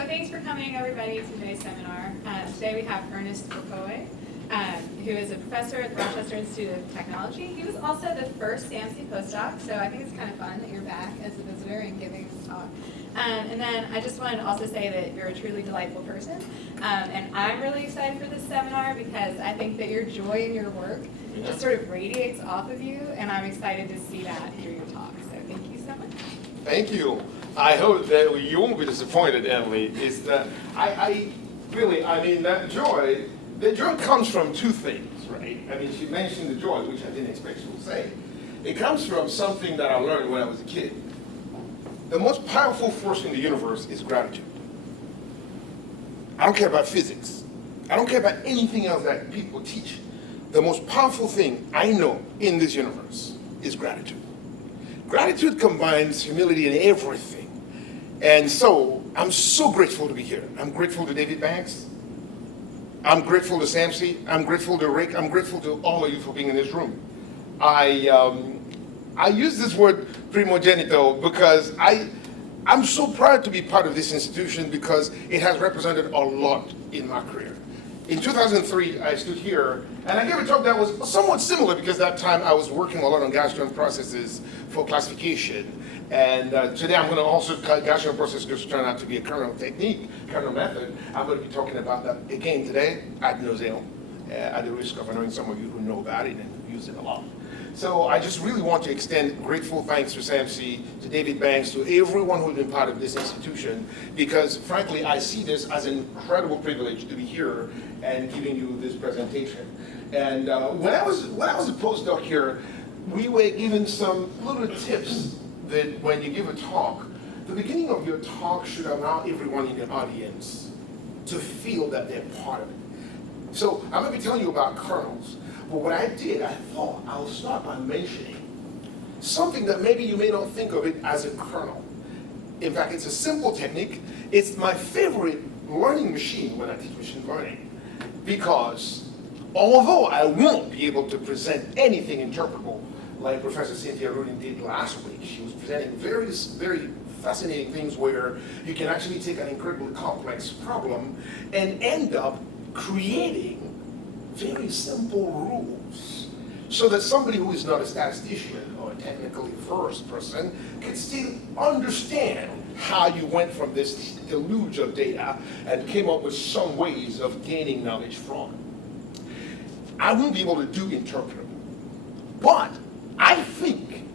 thanks for coming, everybody, to today's seminar. Today we have Ernest Fokoue, who is a professor at the Rochester Institute of Technology. He was also the first SAMC postdoc, so I think it's kind of fun that you're back as a visitor and giving this talk. And then I just wanted to also say that you're a truly delightful person. And I'm really excited for this seminar because I think that your joy in your work just sort of radiates off of you, and I'm excited to see that through your talk. So thank you so much. Thank you. I hope that you won't be disappointed, Emily. Is that that joy, the joy comes from two things, right? I mean, she mentioned the joy, which I didn't expect she would say. It comes from something that I learned when I was a kid. The most powerful force in the universe is gratitude. I don't care about physics. I don't care about anything else that people teach. The most powerful thing I know in this universe is gratitude. Gratitude combines humility in everything. And so, I'm so grateful to be here. I'm grateful to David Banks. I'm grateful to SAMC. I'm grateful to Rick. I'm grateful to all of you for being in this room. I use this word primogenito because I'm so proud to be part of this institution because it has represented a lot in my career. In 2003, I stood here and I gave a talk that was somewhat similar because that time I was working a lot on Gaussian processes for classification. And today I'm going to also, Gaussian processes turn out to be a kernel technique, kernel method. I'm going to be talking about that again today ad nauseam, at the risk of annoying some of you who know about it and use it a lot. So I just really want to extend grateful thanks to SAMC, to David Banks, to everyone who's been part of this institution, because frankly, I see this as an incredible privilege to be here and giving you this presentation. And when I was a postdoc here, we were given some little tips that when you give a talk, the beginning of your talk should allow everyone in the audience to feel that they're part of it. So I'm going to be telling you about kernels. But what I did, I thought I'll start by mentioning something that maybe you may not think of it as a kernel. In fact, it's a simple technique. It's my favorite learning machine when I teach machine learning, because although I won't be able to present anything interpretable like Professor Cynthia Rudin did last week, she was presenting various very fascinating things where you can actually take an incredibly complex problem and end up creating very simple rules so that somebody who is not a statistician or a technically versed person can still understand how you went from this deluge of data and came up with some ways of gaining knowledge from it. I won't be able to do interpretable, but I think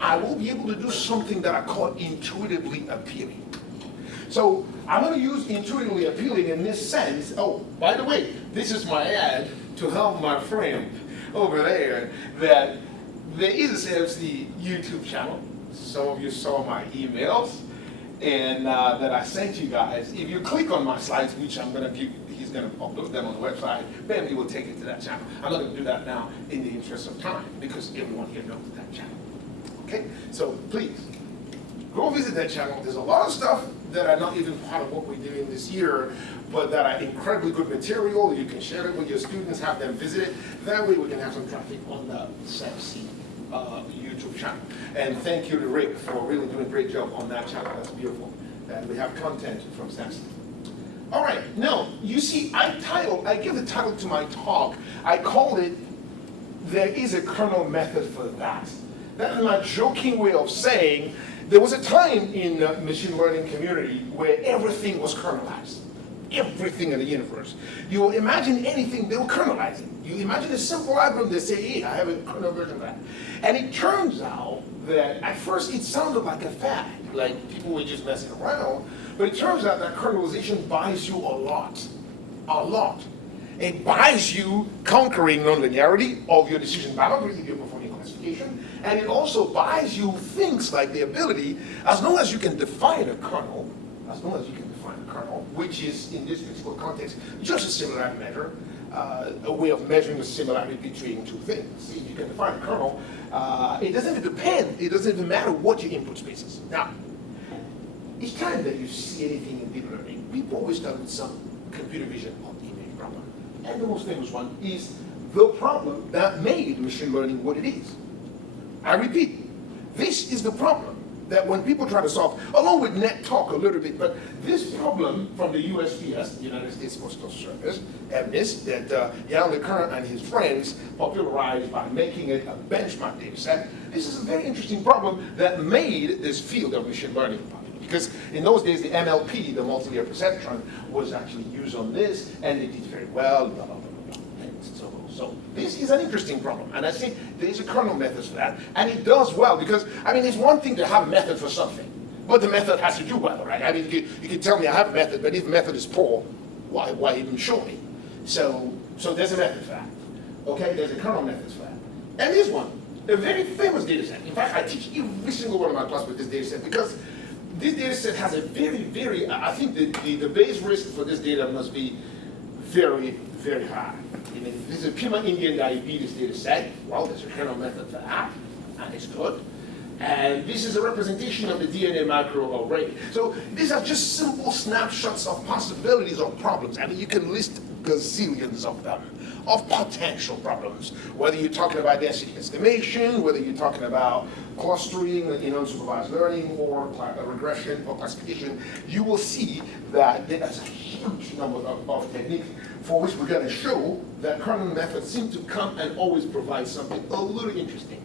I will be able to do something that I call intuitively appealing. So I'm going to use intuitively appealing in this sense. Oh, by the way, this is my ad to help my friend over there that there is a SAMC YouTube channel. Some of you saw my emails and that I sent you guys. If you click on my slides, which I'm going to give, he's going to upload them on the website, then he will take it to that channel. I'm not going to do that now in the interest of time because everyone here knows that channel. Okay, so please go visit that channel. There's a lot of stuff that are not even part of what we're doing this year, but that are incredibly good material. You can share it with your students, have them visit it. That way we can have some traffic on the SAMC YouTube channel. And thank you to Rick for really doing a great job on that channel. That's beautiful. And we have content from SAMC. All right, now, you see, I give the title to my talk. I called it, There is a Kernel Method for That. That is my joking way of saying there was a time in the machine learning community where everything was kernelized. Everything in the universe. You imagine anything, they were kernelizing. You imagine a simple algorithm, they say, hey, I have a kernel version of that. And it turns out that at first it sounded like a fad, like people were just messing around, but it turns out that kernelization buys you a lot. A lot. It buys you conquering nonlinearity of your decision boundary if you're performing classification, and it also buys you things like the ability, as long as you can define a kernel, which is, in this particular context, just a similarity measure, a way of measuring the similarity between two things. See, if you can define a kernel, it doesn't even depend, it doesn't even matter what your input space is. Now, each time that you see anything in deep learning, people always start with some computer vision or image problem. And the most famous one is the problem that made machine learning what it is. I repeat, this is the problem that when people try to solve, along with net talk a little bit, but this problem from the USPS, the United States Postal Service, Ernest, that Jan LeCun and his friends popularized by making it a benchmark data set, this is a very interesting problem that made this field of machine learning popular. Because in those days, the MLP, the multi-layer perceptron, was actually used on this, and it did very well, blah, blah, blah, blah, blah. And so this is an interesting problem, and I think there is a kernel method for that, and it does well, because, I mean, it's one thing to have a method for something, but the method has to do well, right? I mean, you can tell me I have a method, but if the method is poor, why even show me? So there's a method for that, okay? There's a kernel method for that. And this one, a very famous data set. In fact, I teach every single one of my class with this data set, because this data set has a very, I think the base risk for this data must be very, very high. And if this is a pure Indian diabetes data set, well, there's a kernel method for that, and it's good. And this is a representation of the DNA macro array. So these are just simple snapshots of possibilities of problems. I mean, you can list gazillions of them, of potential problems, whether you're talking about density estimation, whether you're talking about clustering in unsupervised learning, or regression or classification. You will see that there's a huge number of techniques for which we're going to show that kernel methods seem to come and always provide something a little interesting.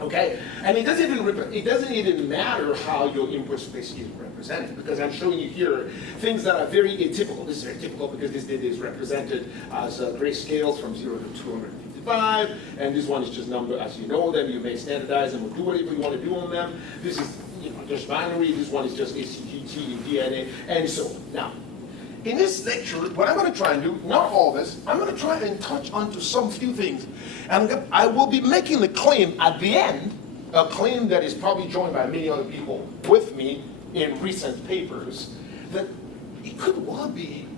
Okay, and it doesn't even matter how your input space is represented, because I'm showing you here things that are very atypical. This is very typical because this data is represented as grayscales from 0 to 255, and this one is just number as you know them. You may standardize them or do whatever you want to do on them. This is just binary. This one is just HTTP, DNA, and so on. Now, in this lecture, what I'm going to try and do, not all this, I'm going to try and touch onto some few things. And I will be making the claim at the end, a claim that is probably joined by many other people with me in recent papers, that it could well be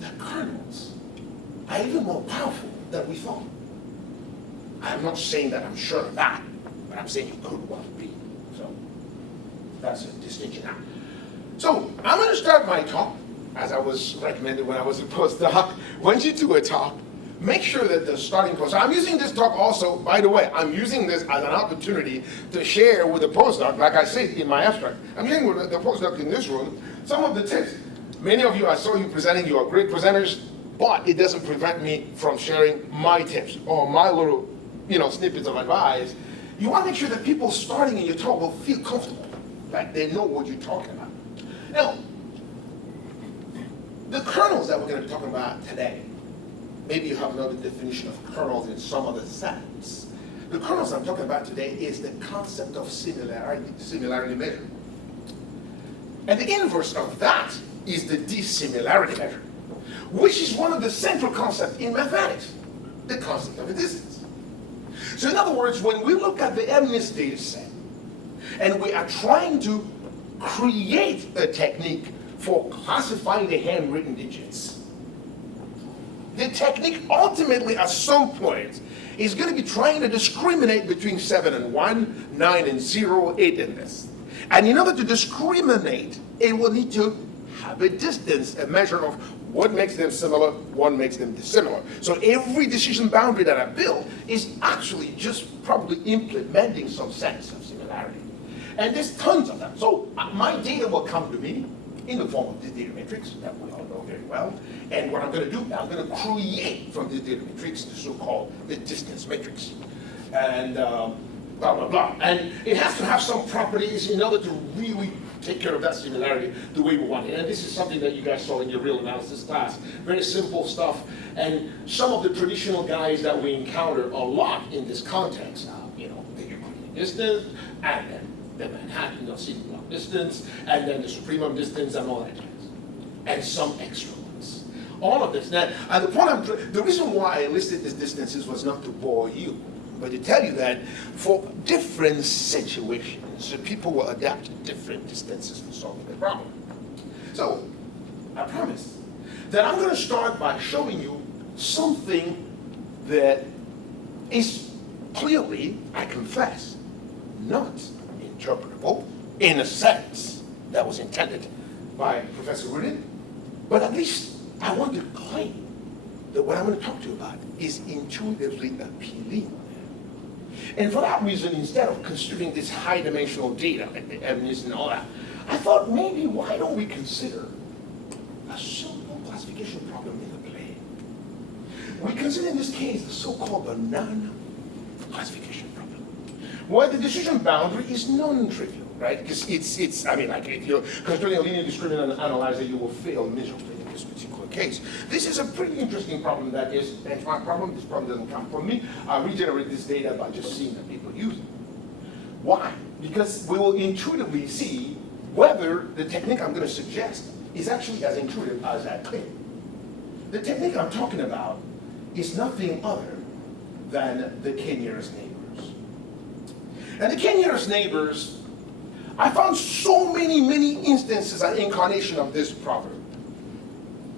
that kernels are even more powerful than we thought. I'm not saying that I'm sure of that, but I'm saying it could well be. So that's a distinction now. So I'm going to start my talk, as I was recommended when I was a postdoc. When you do a talk, make sure that the starting point. So I'm using this talk also, by the way, I'm using this as an opportunity to share with the postdoc, like I said in my abstract. I'm sharing with the postdoc in this room some of the tips. Many of you, I saw you presenting, you are great presenters, but it doesn't prevent me from sharing my tips or my little, snippets of advice. You want to make sure that people starting in your talk will feel comfortable, like they know what you're talking about. Now, the kernels that we're going to be talking about today, maybe you have another definition of kernels in some other sense. The kernels I'm talking about today is the concept of similarity measure. And the inverse of that is the dissimilarity measure, which is one of the central concepts in mathematics, the concept of a distance. So in other words, when we look at the Ernest data set, and we are trying to create a technique for classifying the handwritten digits, the technique ultimately at some point is going to be trying to discriminate between 7 and 1, 9 and 0, 8 and this. And in order to discriminate, it will need to have a distance, a measure of what makes them similar, what makes them dissimilar. So every decision boundary that I build is actually just probably implementing some sense of similarity. And there's tons of them. So my data will come to me in the form of this data matrix that we all know very well. And what I'm going to do, I'm going to create from this data matrix the so-called the distance matrix. And blah, blah, blah. And it has to have some properties in order to really take care of that similarity the way we want it. And this is something that you guys saw in your real analysis class. Very simple stuff. And some of the traditional guys that we encounter a lot in this context, the Euclidean distance, and then the Manhattan city block distance, and then the supremum distance, and all that jazz, and some extra ones. All of this. Now, the reason why I listed these distances was not to bore you, but to tell you that for different situations, people will adapt different distances for solving the problem. So, I promise that I'm going to start by showing you something that is clearly, I confess, not interpretable in a sense that was intended by Professor Rudin, but at least I want to claim that what I'm going to talk to you about is intuitively appealing. And for that reason, instead of considering this high-dimensional data, like the evidence and all that, I thought maybe why don't we consider a simple classification problem in the plane? We consider in this case the so-called banana classification problem, where the decision boundary is non-trivial, right? Because it's, I mean, like if you're constructing a linear discriminant analyzer, you will fail miserably in this particular case. This is a pretty interesting problem that is a benchmark problem. This problem doesn't come from me. I regenerate this data by just seeing that people use it. Why? Because we will intuitively see whether the technique I'm going to suggest is actually as intuitive as I claim. The technique I'm talking about is nothing other than the k-nearest neighbors. And the k-nearest neighbors, I found so many instances and incarnation of this property.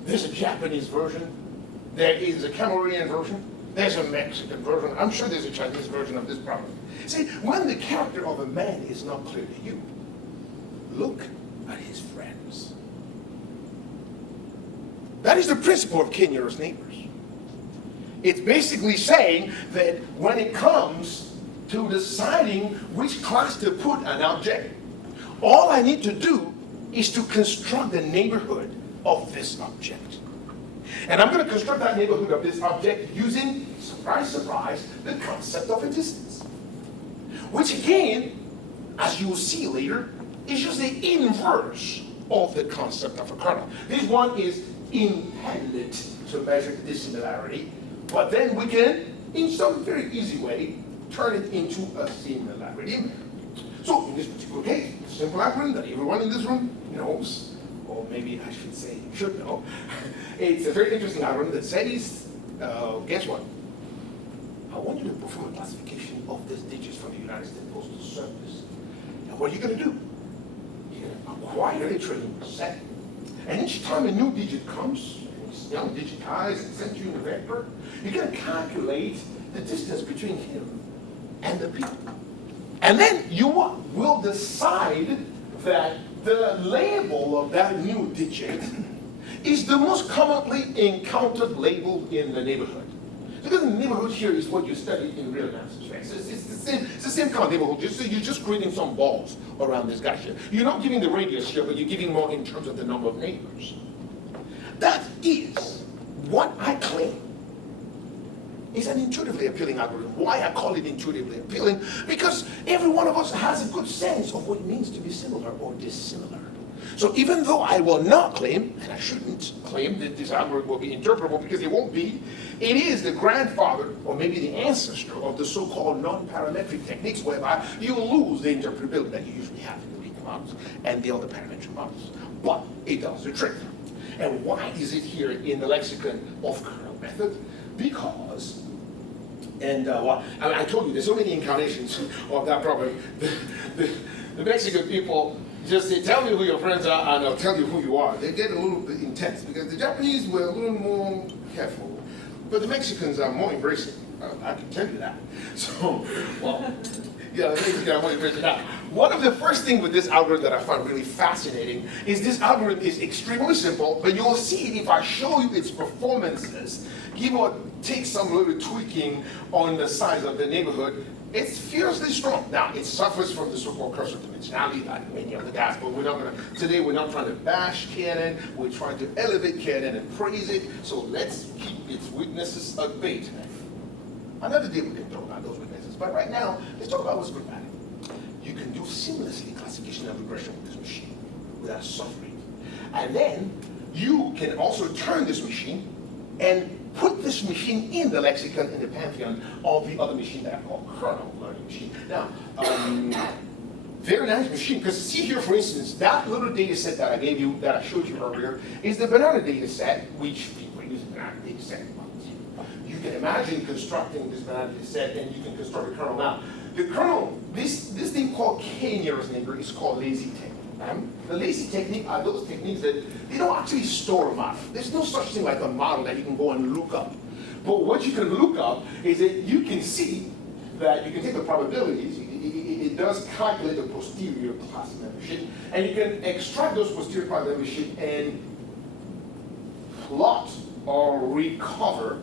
There's a Japanese version, there is a Cameroonian version, there's a Mexican version, I'm sure there's a Chinese version of this property. See, when the character of a man is not clear to you, look at his friends. That is the principle of k-nearest neighbors. It's basically saying that when it comes to deciding which class to put an object, all I need to do is to construct the neighborhood of this object. And I'm going to construct that neighborhood of this object using, surprise, surprise, the concept of a distance. Which again, as you will see later, is just the inverse of the concept of a kernel. This one is independent to measure dissimilarity, but then we can, in some very easy way, turn it into a similarity. So in this particular case, a simple algorithm that everyone in this room knows, or maybe I should say should know. It's a very interesting algorithm that says, guess what? I want you to perform a classification of these digits from the United States Postal Service. And what are you going to do? You're going to acquire a trailing set. And each time a new digit comes, it's digitized and sent you in a vector, you're going to calculate the distance between him and the people. And then you will decide that the label of that new digit is the most commonly encountered label in the neighborhood. Because the neighborhood here is what you study in real analysis, right? So it's the same kind of neighborhood. You're just creating some balls around this guy here. You're not giving the radius here, but you're giving more in terms of the number of neighbors. That is what I claim is an intuitively appealing algorithm. Why I call it intuitively appealing? Because every one of us has a good sense of what it means to be similar or dissimilar. So even though I will not claim, and I shouldn't claim that this algorithm will be interpretable because it won't be, it is the grandfather or maybe the ancestor of the so-called non-parametric techniques whereby you lose the interpretability that you usually have in the linear models and the other parametric models. But it does the trick. And why is it here in the lexicon of kernel method? Because, and I told you there's so many incarnations of that problem. The Mexican people just say, tell me who your friends are, and I'll tell you who you are. They get a little bit intense because the Japanese were a little more careful, but the Mexicans are more embracing. I can tell you that. So, well, yeah, the Mexicans are more embracing that. One of the first things with this algorithm that I find really fascinating is this algorithm is extremely simple, but you'll see it if I show you its performances, give or take some little tweaking on the size of the neighborhood. It's fiercely strong. Now, it suffers from the so-called cursor dimensionality, like many of the guys, but today we're not trying to bash Canon, we're trying to elevate Canon and praise it, so let's keep its weaknesses at bay. Another day we can talk about those weaknesses, but right now, let's talk about what's good about it. You can do seamlessly classification and regression with this machine without suffering. And then, you can also turn this machine and put this machine in the lexicon, in the pantheon of the other machine that I call Kernel Learning Machine. Now, very nice machine, because see here, for instance, that little data set that I gave you, that I showed you earlier, is the banana data set, which people use the banana data set. You can imagine constructing this banana data set, and you can construct a kernel. Now, the kernel, this thing called k-nearest neighbor is called lazy technique. The lazy technique are those techniques that they don't actually store a model. There's no such thing like a model that you can go and look up. But what you can look up is that you can see that you can take the probabilities, it does calculate the posterior class membership, and you can extract those posterior class membership and plot or recover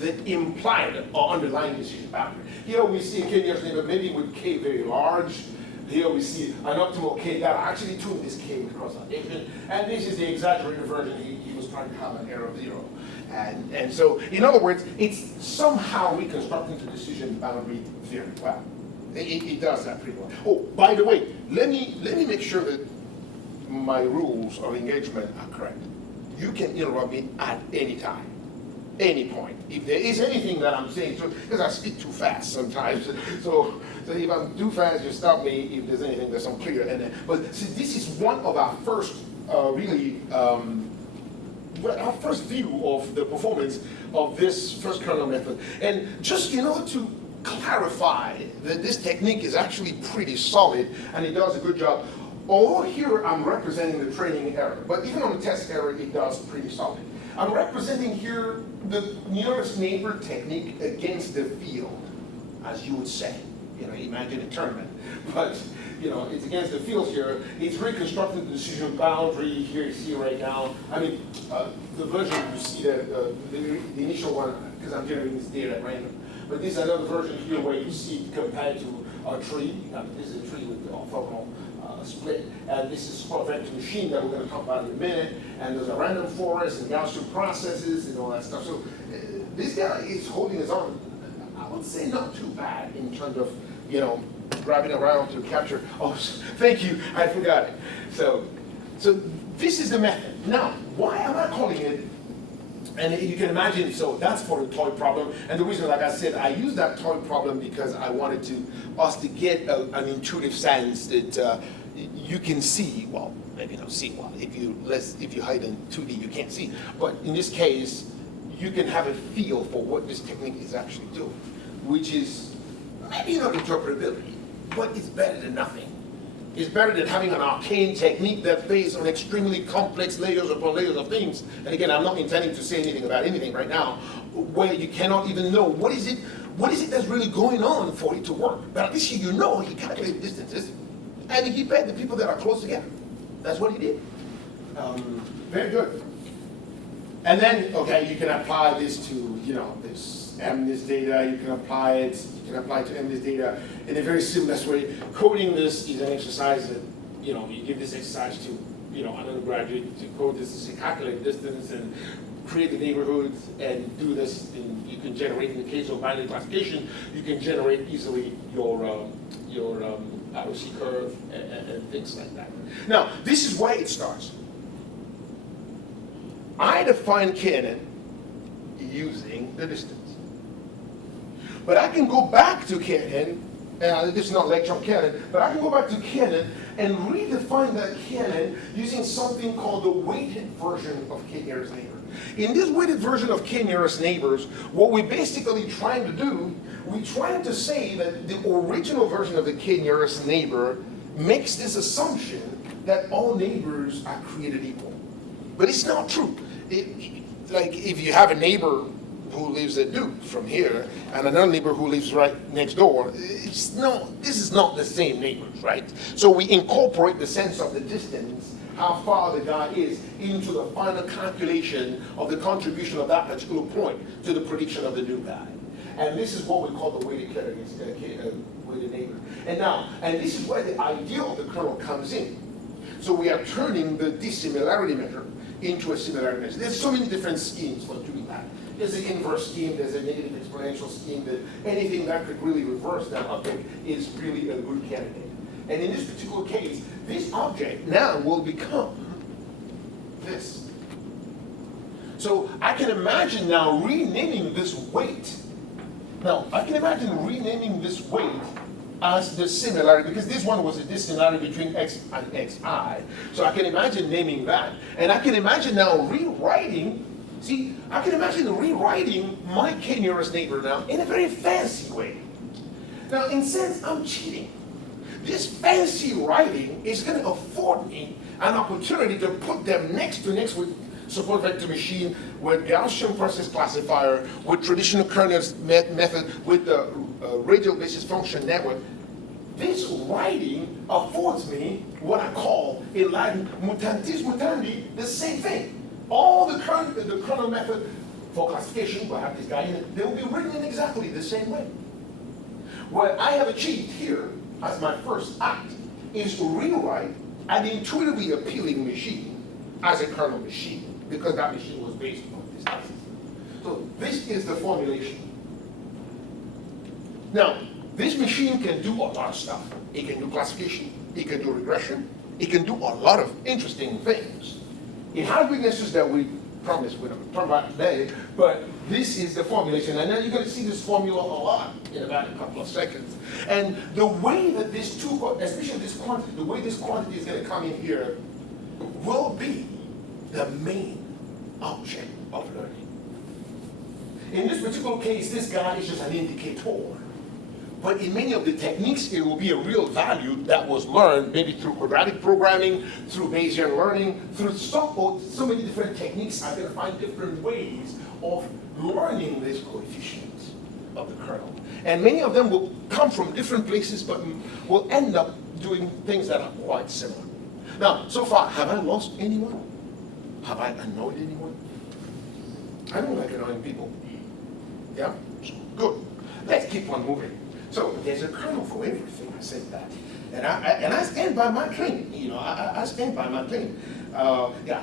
the implied or underlying decision boundary. Here we see a k-nearest neighbor maybe with k very large. Here we see an optimal k that actually tuned this k with cross-validation. And this is the exaggerated version. He was trying to have an error of 0. And so, in other words, it's somehow reconstructing the decision boundary very well. It does that pretty well. Oh, by the way, let me make sure that my rules of engagement are correct. You can interrupt me at any time, any point. If there is anything that I'm saying, because I speak too fast sometimes, so if I'm too fast, you stop me if there's anything that's unclear. But see, this is one of our first our first view of the performance of this first kernel method. And just to clarify that this technique is actually pretty solid and it does a good job. Although here I'm representing the training error, but even on the test error, it does pretty solid. I'm representing here the nearest neighbor technique against the field, as you would say. Imagine a tournament. But, it's against the field here. It's reconstructing the decision boundary here you see right now. I mean, the version you see that the initial one, because I'm generating this data at random. But this is another version here where you see it compared to a tree. This is a tree with the orthogonal split. And this is for a vector machine that we're going to talk about in a minute. And there's a random forest and Gaussian processes and all that stuff. So this guy is holding his own. I would say not too bad in terms of, driving around to capture. Oh, thank you, I forgot it. So this is the method. Now, why am I calling it? And you can imagine, so that's for the toy problem. And the reason, like I said, I used that toy problem because I wanted us to get an intuitive sense that you can see, well, maybe not see, well, if you hide in 2D, you can't see. But in this case, you can have a feel for what this technique is actually doing, which is maybe not interpretability, but it's better than nothing. It's better than having an arcane technique that's based on extremely complex layers upon layers of things. And again, I'm not intending to say anything about anything right now, where you cannot even know what is it that's really going on for it to work. But at least he calculated distances, and he paid the people that are close together. That's what he did. Very good. And then, okay, you can apply this to, this MNIST data. You can apply it to MNIST data in a very seamless way. Coding this is an exercise that, you give this exercise to, an undergraduate to code this, to calculate distance and create the neighborhoods and do this. And you can generate, in the case of binary classification, you can generate easily your ROC curve and things like that. Now, this is where it starts. I define Kernel using the distance. But I can go back to Kernel, this is not lecture on Kernel, but I can go back to Kernel and redefine that Kernel using something called the weighted version of k-nearest neighbor. In this weighted version of k-nearest neighbors, what we're basically trying to do, we're trying to say that the original version of the k-nearest neighbor makes this assumption that all neighbors are created equal. But it's not true. Like if you have a neighbor who lives at Duke from here and another neighbor who lives right next door, this is not the same neighbors, right? So we incorporate the sense of the distance, how far the guy is, into the final calculation of the contribution of that particular point to the prediction of the new guy. And this is what we call the weighted weighted neighbor. And this is where the idea of the kernel comes in. So we are turning the dissimilarity measure into a similarity measure. There's so many different schemes for doing that. There's an inverse scheme, there's a negative exponential scheme, that anything that could really reverse that object is really a good candidate. And in this particular case, this object now will become this. So I can imagine now renaming this weight. Now, I can imagine renaming this weight as the similarity, because this one was a dissimilarity between x and xi. So I can imagine naming that. And I can imagine now rewriting, my k-nearest neighbor now in a very fancy way. Now, in a sense, I'm cheating. This fancy writing is going to afford me an opportunity to put them next to next with support vector machine, with Gaussian process classifier, with traditional kernel method, with the radial basis function network. This writing affords me what I call in Latin mutantis mutandi, the same thing. All the kernel method for classification, we'll have this guy in it. They will be written in exactly the same way. What I have achieved here as my first act is to rewrite an intuitively appealing machine as a kernel machine, because that machine was based on this system. So this is the formulation. Now, this machine can do a lot of stuff. It can do classification, it can do regression, it can do a lot of interesting things. It has weaknesses that we promise we're going to talk about today, but this is the formulation. And then you're going to see this formula a lot in about a couple of seconds. And the way that this especially this quantity, the way this quantity is going to come in here will be the main object of learning. In this particular case, this guy is just an indicator. But in many of the techniques, it will be a real value that was learned, maybe through quadratic programming, through Bayesian learning, through so many different techniques. I'm going to find different ways of learning this coefficient of the kernel. And many of them will come from different places, but will end up doing things that are quite similar. Now, so far, have I lost anyone? Have I annoyed anyone? I don't like annoying people. Yeah? Good. Let's keep on moving. So there's a kernel for everything. I said that, and I stand by my claim. You know, I stand by my claim. Yeah,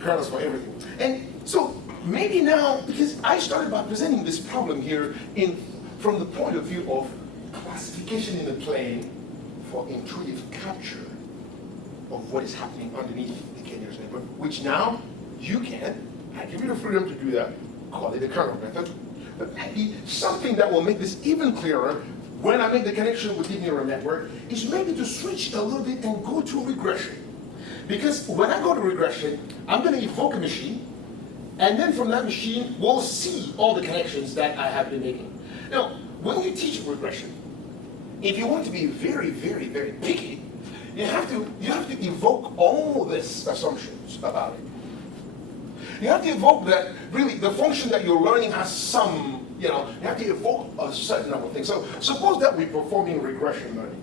kernels for everything. And so maybe now, because I started by presenting this problem here from the point of view of classification in the plane for intuitive capture of what is happening underneath the K-nearest neighbor, which now you can. I give you the freedom to do that. Call it a kernel method. But maybe something that will make this even clearer when I make the connection with the neural network is maybe to switch a little bit and go to regression. Because when I go to regression, I'm going to evoke a machine, and then from that machine, we'll see all the connections that I have been making. Now, when you teach regression, if you want to be very, very, very picky, you have to evoke all these assumptions about it. You have to evoke that, really, the function that you're learning has some, you have to evoke a certain number of things. So suppose that we're performing regression learning.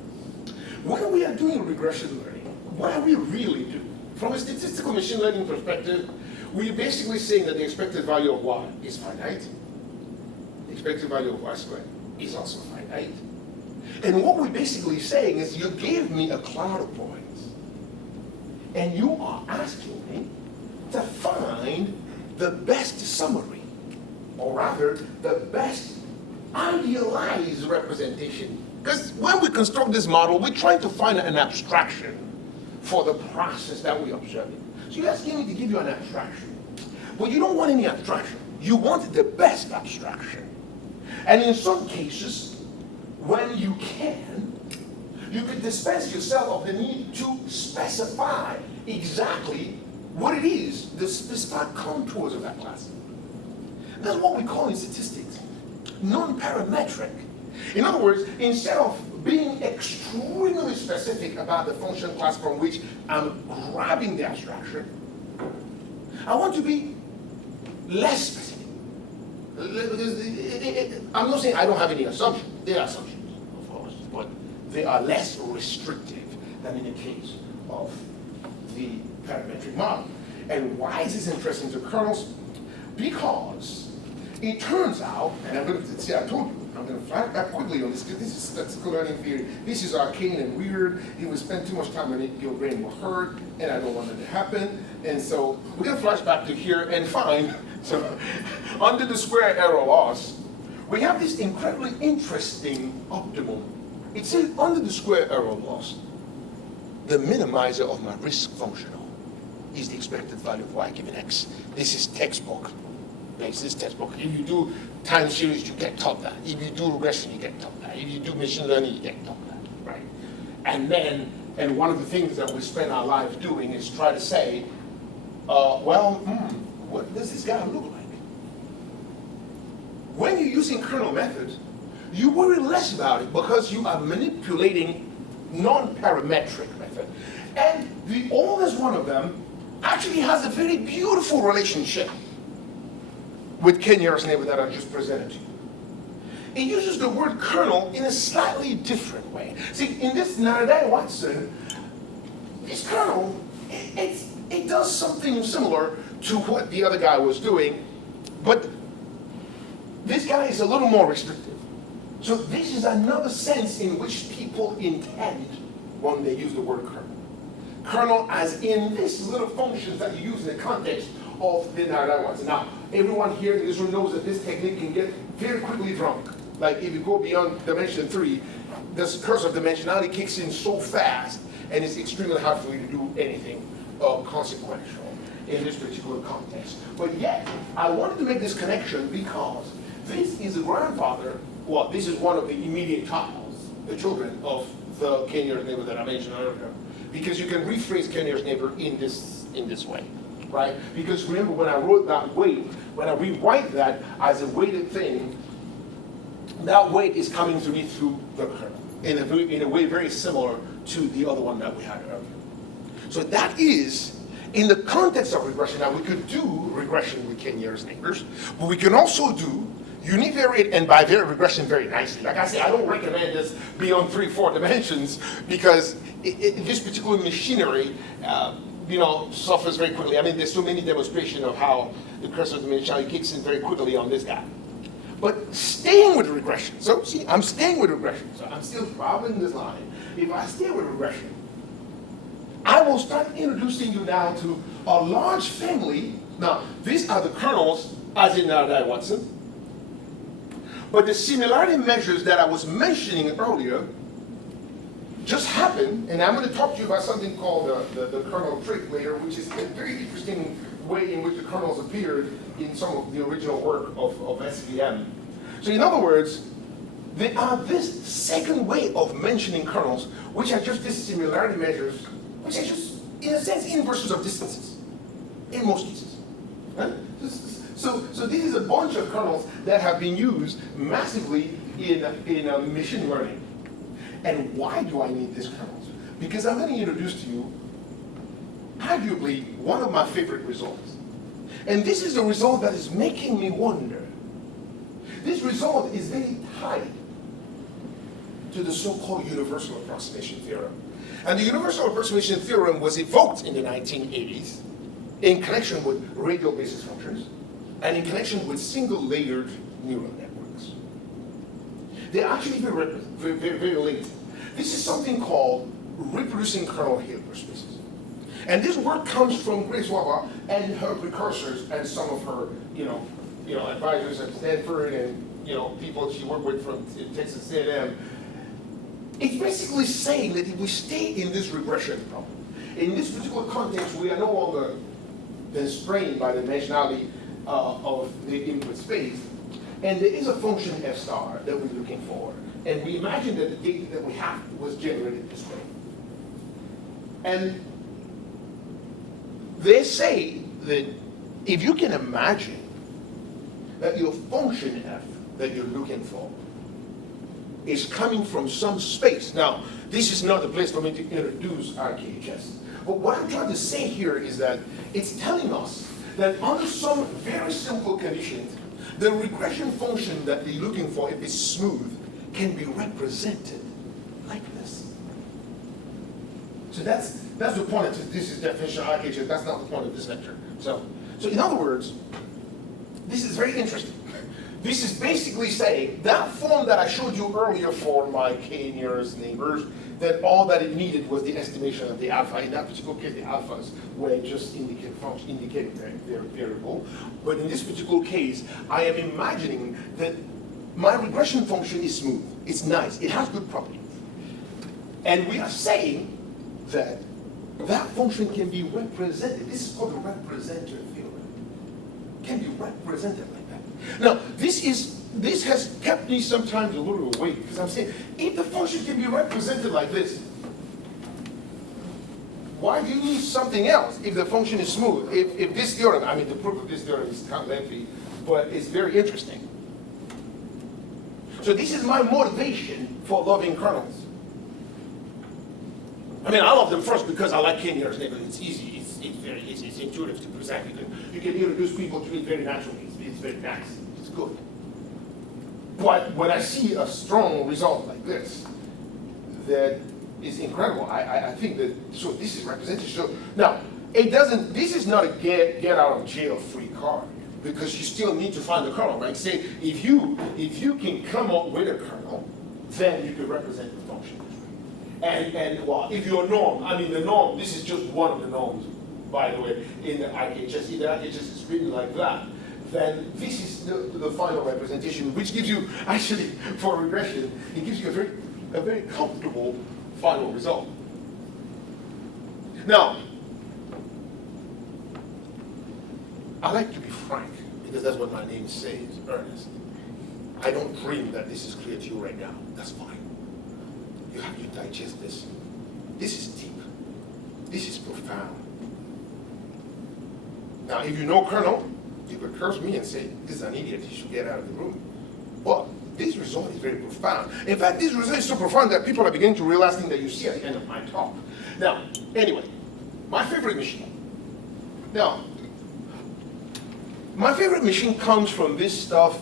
When we are doing regression learning, what are we really doing? From a statistical machine learning perspective, we're basically saying that the expected value of y is finite. The expected value of y squared is also finite. And what we're basically saying is you gave me a cloud of points, and you are asking me to find the best summary, or rather, the best idealized representation. Because when we construct this model, we're trying to find an abstraction for the process that we're observing. So you're asking me to give you an abstraction. But you don't want any abstraction. You want the best abstraction. And in some cases, when you can, you could dispense yourself of the need to specify exactly what it is, the specific contours of that class. That's what we call in statistics non-parametric. In other words, instead of being extremely specific about the function class from which I'm grabbing the abstraction, I want to be less specific. I'm not saying I don't have any assumptions. There are assumptions, of course, but they are less restrictive than in the case of the parametric model. And why is this interesting to kernels? Because it turns out, and I'm going to see, I told you, I'm going to flash back quickly on this, because this is statistical learning theory. This is arcane and weird. If we spend too much time on it, your brain will hurt, and I don't want it to happen. And so we're going to flash back to here and find, so under the square error loss, we have this incredibly interesting optimum. It says under the square error loss, the minimizer of my risk functional is the expected value of y given x. This is textbook. This is textbook. If you do time series, you get taught that. If you do regression, you get taught that. If you do machine learning, you get taught that, right? And one of the things that we spend our life doing is try to say, what does this guy look like? When you're using kernel methods, you worry less about it because you are manipulating non-parametric method. And the oldest one of them actually has a very beautiful relationship with K-nearest neighbor that I just presented to you. It uses the word kernel in a slightly different way. See, in this Narada-Watson, this kernel, it does something similar to what the other guy was doing, But this guy is a little more restrictive. So this is another sense in which people intend when they use the word kernel. Kernel as in these little functions that you use in the context of the Watson. Now, everyone here in this room knows that this technique can get very quickly drunk. Like if you go beyond dimension 3, this curse of dimensionality kicks in so fast, and it's extremely hard for you to do anything consequential in this particular context. But yet, I wanted to make this connection because this is a grandfather, well, this is one of the immediate childs, the children of the k-nearest neighbor that I mentioned earlier. Because you can rephrase k-nearest neighbor in this way, right? Because remember when I wrote that weight, when I rewrite that as a weighted thing, that weight is coming to me through the kernel in a way very similar to the other one that we had earlier. So that is, in the context of regression, now we could do regression with k-nearest neighbors, but we can also do univariate and bivariate regression very nicely. Like I say, I don't recommend this beyond 3-4 dimensions because this particular machinery, suffers very quickly. I mean, there's so many demonstrations of how the curse of dimensionality kicks in very quickly on this guy. But staying with regression, so see, I'm staying with regression, so I'm still following this line. If I stay with regression, I will start introducing you now to a large family. Now, these are the kernels, as in Watson. But the similarity measures that I was mentioning earlier just happen, and I'm going to talk to you about something called the kernel trick later, which is a very interesting way in which the kernels appeared in some of the original work of SVM. So in other words, there are this second way of mentioning kernels, which are just these similarity measures, which are just, in a sense, inverses of distances, in most cases. Right? So this is a bunch of kernels that have been used massively in machine learning. And why do I need these kernels? Because I'm going to introduce to you, arguably, one of my favorite results. And this is a result that is making me wonder. This result is very tied to the so-called universal approximation theorem. And the universal approximation theorem was evoked in the 1980s in connection with radial basis functions and in connection with single-layered neural networks. They're actually very linked. This is something called reproducing kernel Hilbert spaces. And this work comes from Grace Wawa and her precursors and some of her, advisors at Stanford and, people she worked with from Texas A&M. It's basically saying that if we stay in this regression problem, in this particular context, we are no longer constrained by the dimensionality of the input space, and there is a function f star that we're looking for, and we imagine that the data that we have was generated this way. And they say that if you can imagine that your function f that you're looking for is coming from some space. Now, this is not the place for me to introduce RKHS. But what I'm trying to say here is that it's telling us that under some very simple conditions, the regression function that you're looking for, if it's smooth, can be represented like this. So that's the point of this is definition of RKHS. That's not the point of this lecture. So in other words, this is very interesting. This is basically saying that form that I showed you earlier for my k-nearest neighbors, that all that it needed was the estimation of the alpha. In that particular case, the alphas were just indicating their variable. But in this particular case, I am imagining that my regression function is smooth. It's nice. It has good properties. And we are saying that that function can be represented. This is called the representer theorem. Can be represented like that. Now, this has kept me sometimes a little awake, because I'm saying, if the function can be represented like this, why do you need something else if the function is smooth? If this theorem, I mean, the proof of this theorem is kind of lengthy, but it's very interesting. So this is my motivation for loving kernels. I mean, I love them first because I like k-nearest neighbors. It's easy. It's very easy. It's intuitive to present. You can introduce people to it very naturally. It's very nice. It's good. But when I see a strong result like this, that is incredible. I think that, so this is represented. So now, it doesn't, this is not a get out of jail free card. because you still need to find the kernel, right? Say, if you can come up with a kernel, then you can represent the function. And well, if your norm, I mean the norm, this is just one of the norms, by the way, in the IKHS. If the IKHS is written like that, then this is the final representation, which gives you, actually, for regression, it gives you a very comfortable final result. Now, I like to be frank, because that's what my name says, Ernest. I don't dream that this is clear to you right now. That's fine. You have to digest this. This is deep. This is profound. Now, if you know kernel, you could curse me and say, this is an idiot, you should get out of the room. But this result is very profound. In fact, this result is so profound that people are beginning to realize things that you see at the end of my talk. Now, anyway, my favorite machine. Now, my favorite machine comes from this stuff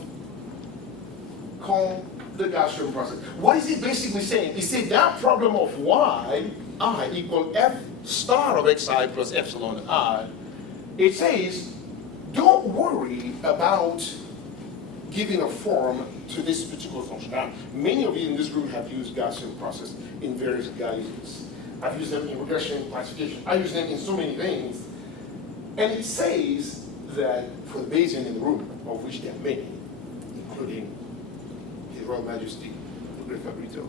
called the Gaussian process. What is it basically saying? It says that problem of y, I equal f star of xi plus epsilon I. It says, don't worry about giving a form to this particular function. Now, many of you in this room have used Gaussian process in various guises. I've used them in regression, classification. I use them in so many things. And it says that for the Bayesian in the room, of which there are many, including His Royal Majesty, the Great Fabrito,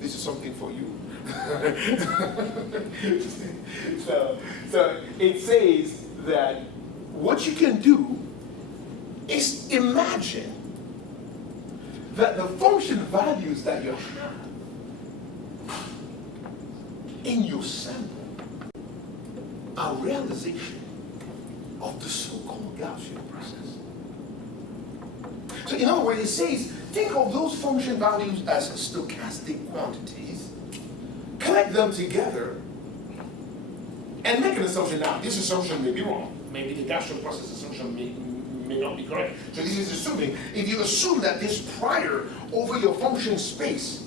this is something for you. So it says that what you can do is imagine that the function values that you have in your sample are realization of the so-called Gaussian process. So in other words, it says, think of those function values as stochastic quantities, collect them together, and make an assumption. Now, this assumption may be wrong. Maybe the Gaussian process assumption may not be correct. So this is assuming, if you assume that this prior over your function space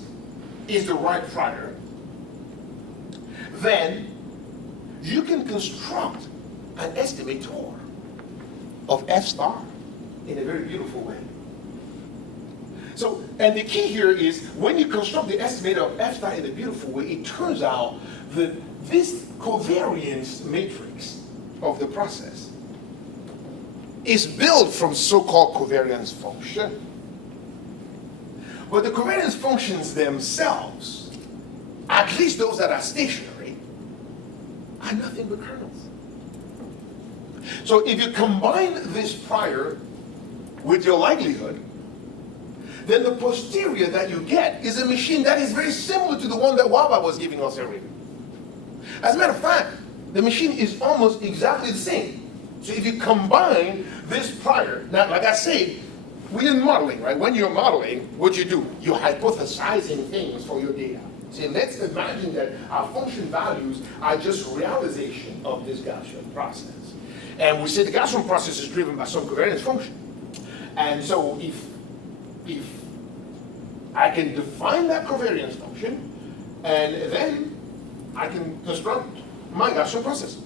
is the right prior, then you can construct an estimator of f star in a very beautiful way. So, and the key here is when you construct the estimator of f star in a beautiful way, it turns out that this covariance matrix of the process is built from so-called covariance function. But the covariance functions themselves, at least those that are stationary, are nothing but kernels. So if you combine this prior with your likelihood, then the posterior that you get is a machine that is very similar to the one that Waba was giving us earlier. As a matter of fact, the machine is almost exactly the same. So if you combine this prior, now like I said, we did modeling, right? When you're modeling, what you do, you're hypothesizing things for your data. So let's imagine that our function values are just realization of this Gaussian process. And we say the Gaussian process is driven by some covariance function. And so if I can define that covariance function, and then I can construct my Gaussian process.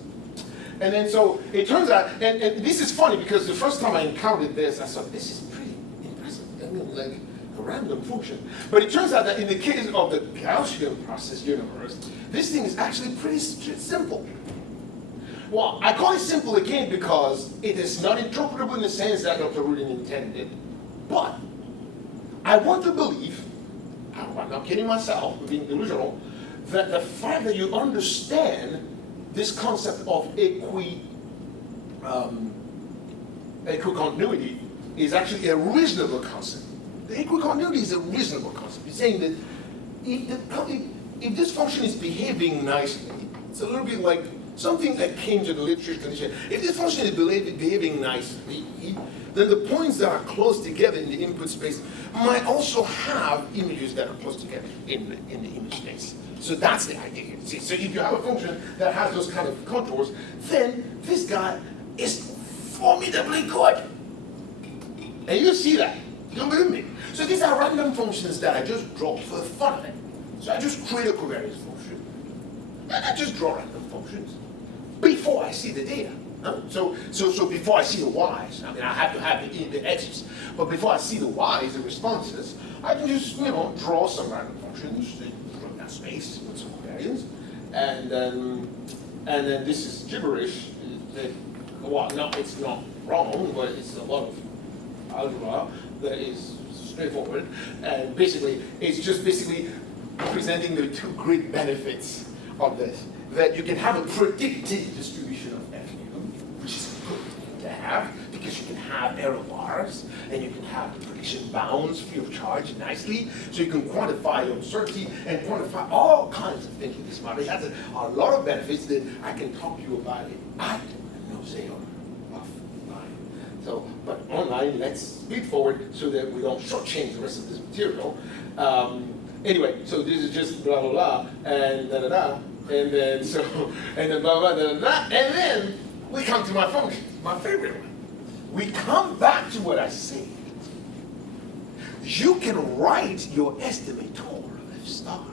And then so it turns out, and this is funny because the first time I encountered this, I thought, this is pretty impressive. I mean, like a random function. But it turns out that in the case of the Gaussian process universe, this thing is actually pretty simple. Well, I call it simple again because it is not interpretable in the sense that Dr. Rudin intended. But I want to believe, I'm not kidding myself, being delusional, that the fact that you understand this concept of equicontinuity is actually a reasonable concept. The equicontinuity is a reasonable concept. It's saying that if this function is behaving nicely, it's a little bit like something that came to the literature condition. If this function is behaving nicely, then the points that are close together in the input space might also have images that are close together in the image space. So that's the idea here. See, so if you have a function that has those kind of contours, then this guy is formidably good. And you see that. You believe me? So these are random functions that I just draw for the fun of it. So I just create a covariance function. And I just draw random functions before I see the data. So before I see the y's, I mean, I have to have the x's, but before I see the y's, the responses, I can just, draw some random functions from that space with some covariance, and then this is gibberish. Well, no, it's not wrong, but it's a lot of algebra that is straightforward, and basically, it's just basically presenting the two great benefits of this, that you can have a predicted distribution of f nu, which is a good thing to have, because you can have error bars, and you can have the prediction bounds free of charge nicely, so you can quantify the uncertainty and quantify all kinds of things with this model. It has a lot of benefits that I can talk to you about it at nauseam offline. So, but online, let's speed forward so that we don't shortchange the rest of this material. Anyway, so this is just blah blah blah and da da da, and then blah blah da da da, and then we come to my function, my favorite one. We come back to what I said. You can write your estimator of f star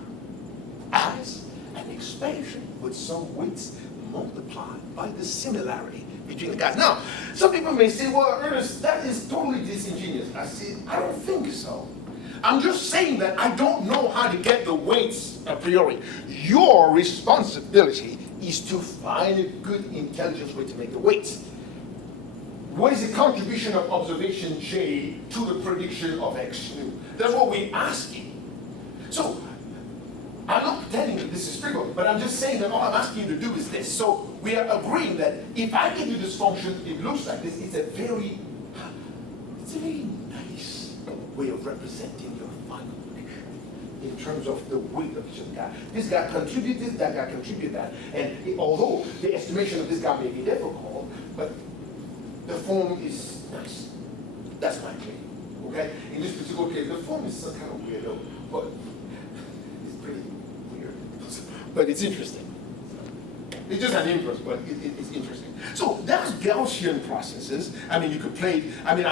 as an expansion with some weights multiplied by the similarity between the guys. Now, some people may say, well, Ernest, that is totally disingenuous. I say, I don't think so. I'm just saying that I don't know how to get the weights a priori. Your responsibility is to find a good intelligent way to make the weights. What is the contribution of observation J to the prediction of X nu? That's what we're asking. So, I'm not pretending that this is trivial, but I'm just saying that all I'm asking you to do is this. So, we are agreeing that if I give you this function, it looks like this. It's a very nice way of representing your final prediction in terms of the weight of each of the guy. This guy contributed this, that guy contributed that. And although the estimation of this guy may be difficult, but the form is nice. That's my claim. Okay? In this particular case, the form is some kind of weirdo, but it's pretty weird. But it's interesting. It's just an inverse, but it's interesting. So that's Gaussian processes. I mean, you could play. I mean,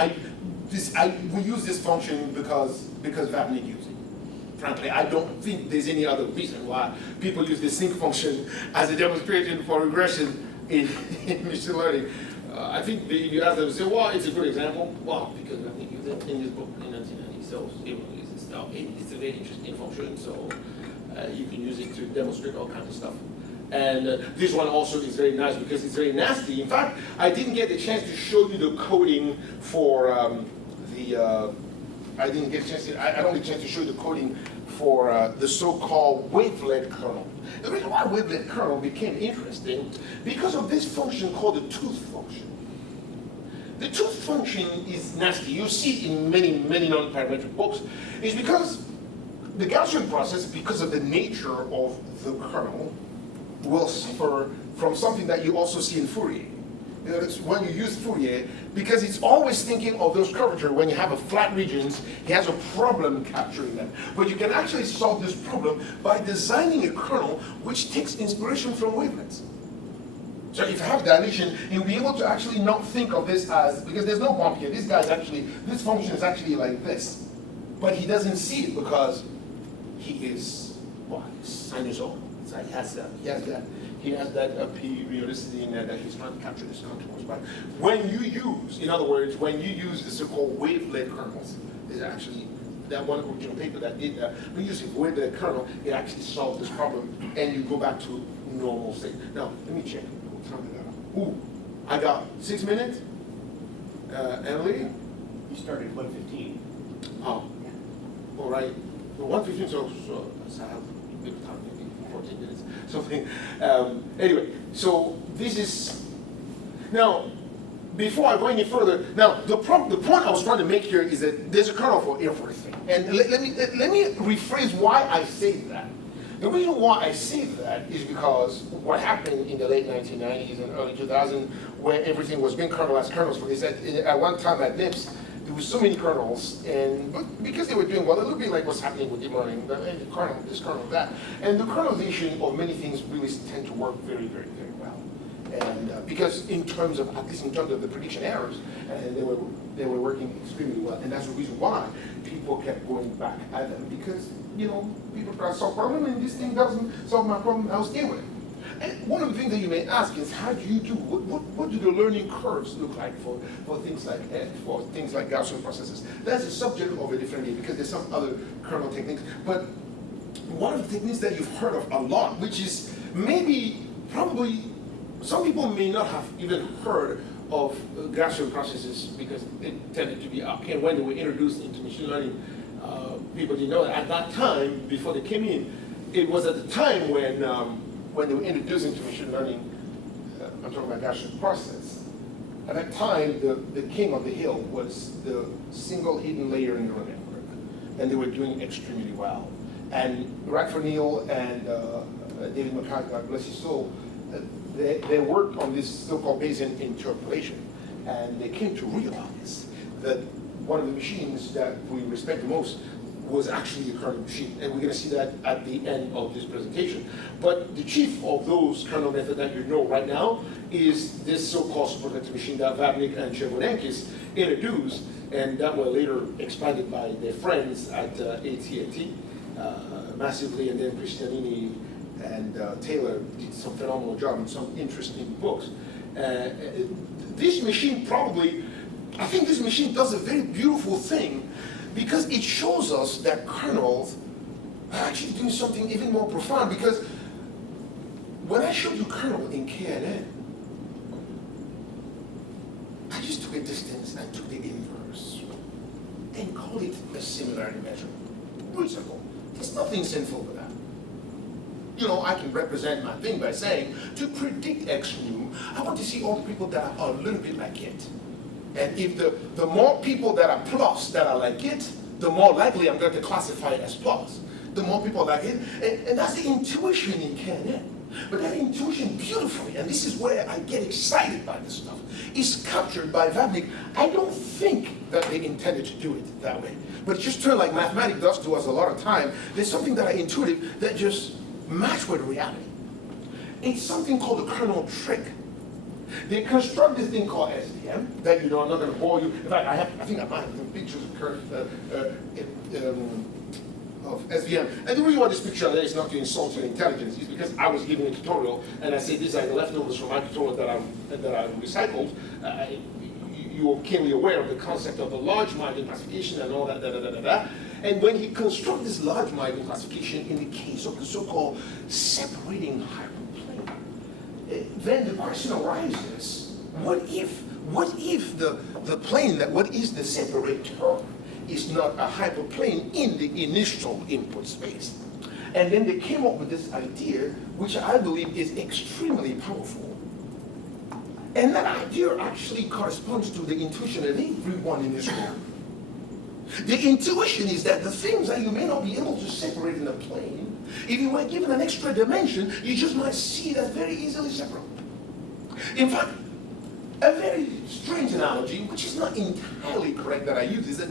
we use this function because Vapnik used it. Frankly, I don't think there's any other reason why people use the sync function as a demonstration for regression in machine learning. I think if you ask them, say, well, it's a good example. Well, because Vapnik used it in his book in 1990, so it's a very interesting function. So you can use it to demonstrate all kinds of stuff. And this one also is very nice because it's very nasty. In fact, I didn't get the chance to show you the coding for I don't get a chance to show you the coding for the so-called wavelet kernel. The reason why wavelet kernel became interesting because of this function called the tooth function. The tooth function is nasty. You see it in many non-parametric books. It's because the Gaussian process, because of the nature of the kernel, will suffer from something that you also see in Fourier. When you use Fourier, because it's always thinking of those curvatures, when you have a flat regions, it has a problem capturing them. But you can actually solve this problem by designing a kernel which takes inspiration from wavelets. So if you have dilation, you'll be able to actually not think of this as, because there's no bump here, this function is actually like this. But he doesn't see it because he is, sinusoidal. So he has that periodicity in there that he's trying to capture this contours. But when you use, in other words, when you use the so-called wavelet kernels, is actually that one original paper that did that. When you use a wavelet kernel, it actually solves this problem, and you go back to normal state. Now, let me check. Ooh, I got 6 minutes. Emily? You started at 1:15. Oh, all right. Well, 1:15, so I have a bit of time, maybe 14 minutes, something. Anyway, so this is, now, before I go any further, now the point I was trying to make here is that there's a kernel for everything. And let me rephrase why I say that. The reason why I say that is because what happened in the late 1990s and early 2000s, where everything was being kernelized kernels, is that at one time at NIPS, there was so many kernels, and because they were doing well, it looked like what's happening with deep learning, the kernel, this kernel, that. And the kernelization of many things really tend to work very, very, very well. And because in terms of, at least in terms of the prediction errors, they were working extremely well. And that's the reason why people kept going back at them, because, people try to solve a problem, and this thing doesn't solve my problem, I'll stay with it. And one of the thing that you may ask is, how do you do, what do the learning curves look like for things like Gaussian processes? That's a subject of a different day, because there's some other kernel techniques. But one of the techniques that you've heard of a lot, which is probably, some people may not have even heard of Gaussian processes because they tended to be arcane when they were introduced into machine learning. People didn't know that at that time, before they came in, it was at the time when they were introduced into machine learning. I'm talking about Gaussian process. At that time, the king of the hill was the single hidden layer neural network, and they were doing extremely well. And Radford Neal and David McCarthy, God bless his soul, they worked on this so-called Bayesian interpolation, and they came to realize that one of the machines that we respect the most was actually a kernel machine, and we're going to see that at the end of this presentation. But the chief of those kernel methods that you know right now is this so-called supervector machine that Vavnik and Chervonenkis introduced, and that were later expanded by their friends at AT&T massively, and then Cristianini and Taylor did some phenomenal job in some interesting books. This machine I think this machine does a very beautiful thing, because it shows us that kernels are actually doing something even more profound. Because when I showed you kernel in KNN, I just took a distance and took the inverse and called it a similarity measurement. Very simple. There's nothing sinful with that. You know, I can represent my thing by saying, to predict X nu, I want to see all the people that are a little bit like it. And if the more people that are plus that are like it, the more likely I'm going to classify it as plus. The more people like it, and that's the intuition in KNN. But that intuition beautifully, and this is where I get excited by this stuff, is captured by Vavnik. I don't think that they intended to do it that way. But it just turned like mathematics does to us a lot of time. There's something that I intuitive that just match with reality. It's something called the kernel trick. They construct this thing called SVM that, I'm not going to bore you. In fact, I think I might have some pictures of SVM. And the reason why this picture there is not to insult your intelligence is because I was giving a tutorial, and I said these are the leftovers from my tutorial that I recycled. You are keenly aware of the concept of the large margin classification and all that, And when he constructed this large margin classification in the case of the so-called separating hyperplane, then the question arises, what if what is the separator is not a hyperplane in the initial input space? And then they came up with this idea, which I believe is extremely powerful. And that idea actually corresponds to the intuition of everyone in this room. The intuition is that the things that you may not be able to separate in a plane, if you were given an extra dimension, you just might see it as very easily separable. In fact, a very strange analogy, which is not entirely correct that I use, is that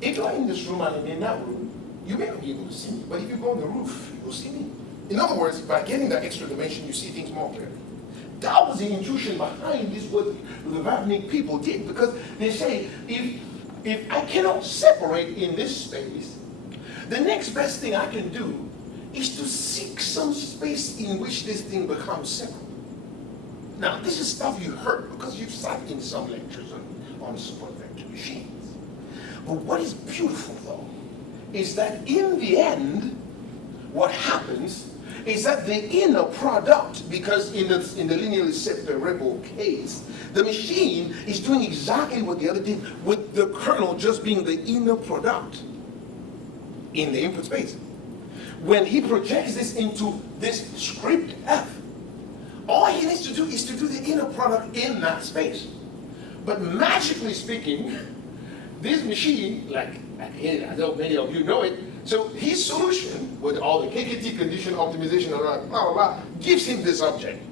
if you're in this room and I'm in that room, you may not be able to see me, but if you go on the roof, you'll see me. In other words, by getting that extra dimension, you see things more clearly. That was the intuition behind this, what the Vavnik people did, because they say, if I cannot separate in this space, the next best thing I can do is to seek some space in which this thing becomes separate. Now, this is stuff you heard because you've sat in some lectures on support vector machines. But what is beautiful, though, is that in the end, what happens is that the inner product, because in the linearly separable case, the machine is doing exactly what the other did, with the kernel just being the inner product in the input space. When he projects this into this script F, all he needs to do is to do the inner product in that space. But magically speaking, this machine, like I know many of you know it, so his solution with all the KKT condition optimization, blah, blah, blah, gives him this object.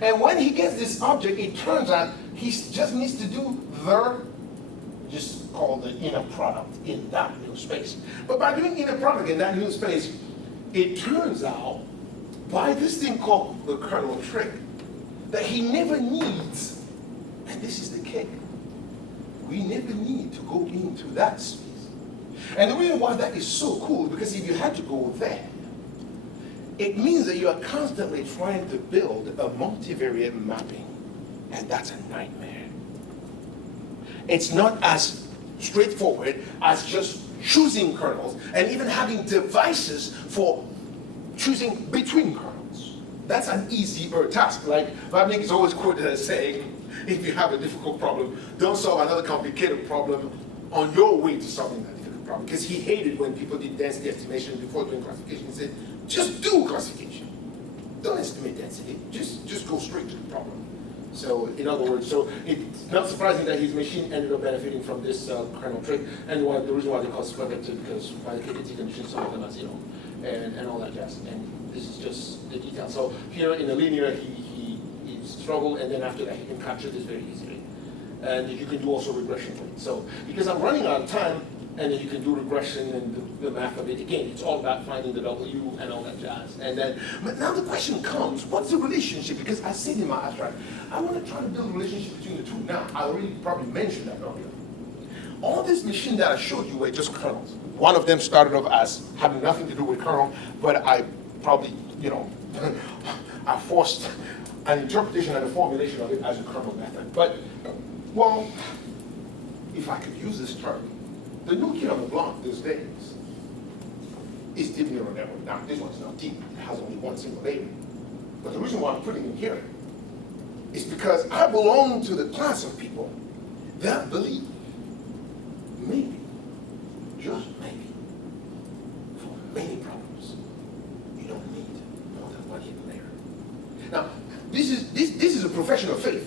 And when he gets this object, it turns out he just needs to do just call the inner product in that new space. But by doing inner product in that new space, it turns out, by this thing called the kernel trick, that he never needs, and this is the kick, we never need to go into that space. And the reason why that is so cool is because if you had to go there, it means that you are constantly trying to build a multivariate mapping, and that's a nightmare. It's not as straightforward as just choosing kernels and even having devices for choosing between kernels. That's an easier task. Like Vavnik is always quoted as saying, if you have a difficult problem, don't solve another complicated problem on your way to solving that difficult problem. Because he hated when people did density estimation before doing classification. He said, just do classification. Don't estimate density. Just go straight to the problem. So in other words, so it's not surprising that his machine ended up benefiting from this kernel trick. And the reason why they call it square-vector, because by the KDT condition, some of them are 0, and all that jazz. And this is just the detail. So here in the linear, he struggled, and then after that, he can capture this very easily. And you can do also regression for it. So because I'm running out of time, and then you can do regression and the math of it. Again, it's all about finding the W and all that jazz. And then, but now the question comes, what's the relationship? Because I said in my abstract, I want to try to build a relationship between the two. Now, I already probably mentioned that earlier. All this machine that I showed you were just kernels. One of them started off as having nothing to do with kernel, but I probably, I forced an interpretation and a formulation of it as a kernel method. But, well, if I could use this term, the new kid on the block these days is deep neural network. Now, this one's not deep. It has only one single layer. But the reason why I'm putting it here is because I belong to the class of people that believe maybe, just maybe, for many problems, you don't need more than one hidden layer. Now, this is a profession of faith